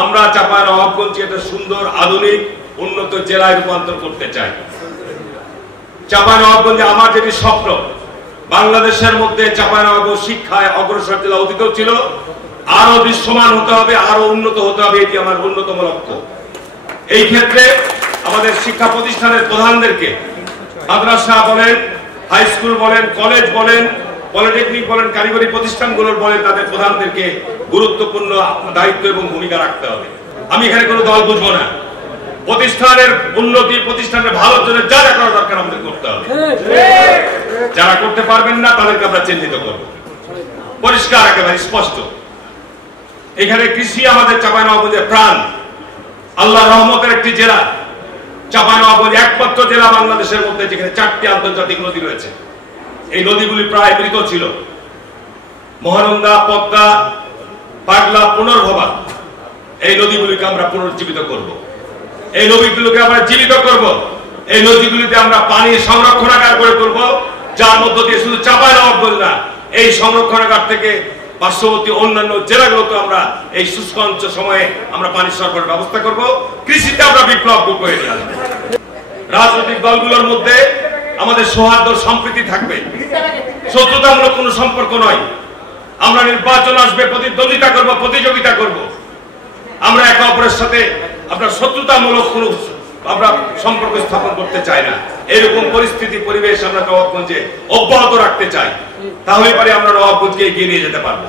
আমরা চাঁপাইনবাবগঞ্জকে একটা সুন্দর আধুনিক উন্নত জেলায় রূপান্তর করতে চাই। চাঁপাইনবাবগঞ্জে আমার যেটি স্বপ্ন, বাংলাদেশের মধ্যে চাঁপাইনবাবগঞ্জ শিক্ষায় অগ্রসর জেলা অতীতেও ছিল, আরো দৃশ্যমান হতে হবে, আরো উন্নত হতে হবে, এটি আমার অন্যতম লক্ষ্য। এই ক্ষেত্রে আমাদের শিক্ষা প্রতিষ্ঠানের প্রধানদেরকে, মাদ্রাসা বলেন, হাই স্কুল বলেন, কলেজ বলেন, পলিটেকনিক বলেন, কারিগরি প্রতিষ্ঠানগুলোর বলেন, তাদের প্রধানদেরকে গুরুত্বপূর্ণ দায়িত্ব এবং ভূমিকা রাখতে হবে। আমি এখানে কোনো দল বুঝবো না। প্রতিষ্ঠানের উন্নতি, প্রতিষ্ঠানের ভালোর জন্য যা যা করা দরকার আমাদের করতে হবে। যারা করতে পারবেন না তাদেরকে আমরা চিহ্নিত করব, পরিষ্কার একেবারে স্পষ্ট। এখানে কৃষি আমাদের চাঁপাইনবাবগঞ্জের প্রাণ। আল্লাহ রহমতের একটি জেলা চাঁপাইনবাবগঞ্জ, একমাত্র জেলা বাংলাদেশের মধ্যে যেখানে 4টি আন্তর্জাতিক নদী রয়েছে। এই নদীগুলি প্রায় মৃত ছিল। মহানন্দা, পদ্মা, পাগলা, পুনর্ভবা, এই নদীগুলিকে আমরা পুনর্জীবিত করব। এই নদীগুলোকে আমরা জীবিত করব। এই নদীগুলিতে আমরা পানি সংরক্ষণাগার করে তুলব, যার মধ্য দিয়ে শুধু চাঁপাইনবাবগঞ্জ না, এই সংরক্ষণাগার থেকে পার্শ্ববর্তী অন্যান্য জেলাগুলোতে আমরা এই শুষ্ক অঞ্চল সময়ে আমরা পানি সরবরাহের ব্যবস্থা করব। কৃষিতে আমরা বিপ্লব করে নিয়ে আসবো। রাজনৈতিক দলগুলোর মধ্যে আমাদের সৌহার্দ্য সম্প্রীতি থাকবে, শত্রুতামূলক কোনো সম্পর্ক নয়। আমরা নির্বাচন আসবে, প্রতিদ্বন্দ্বিতা করব, প্রতিযোগিতা করব। আমরা একে অপরের সাথে আপনার শত্রুতামূলক কোনো আমরা সম্পর্ক স্থাপন করতে চাই না। এরকম পরিস্থিতি পরিবেশ আমরা নবাবগঞ্জে অব্যাহত রাখতে চাই। তাহলে পরে আমরা নবাবগঞ্জকে এগিয়ে নিয়ে যেতে পারবো।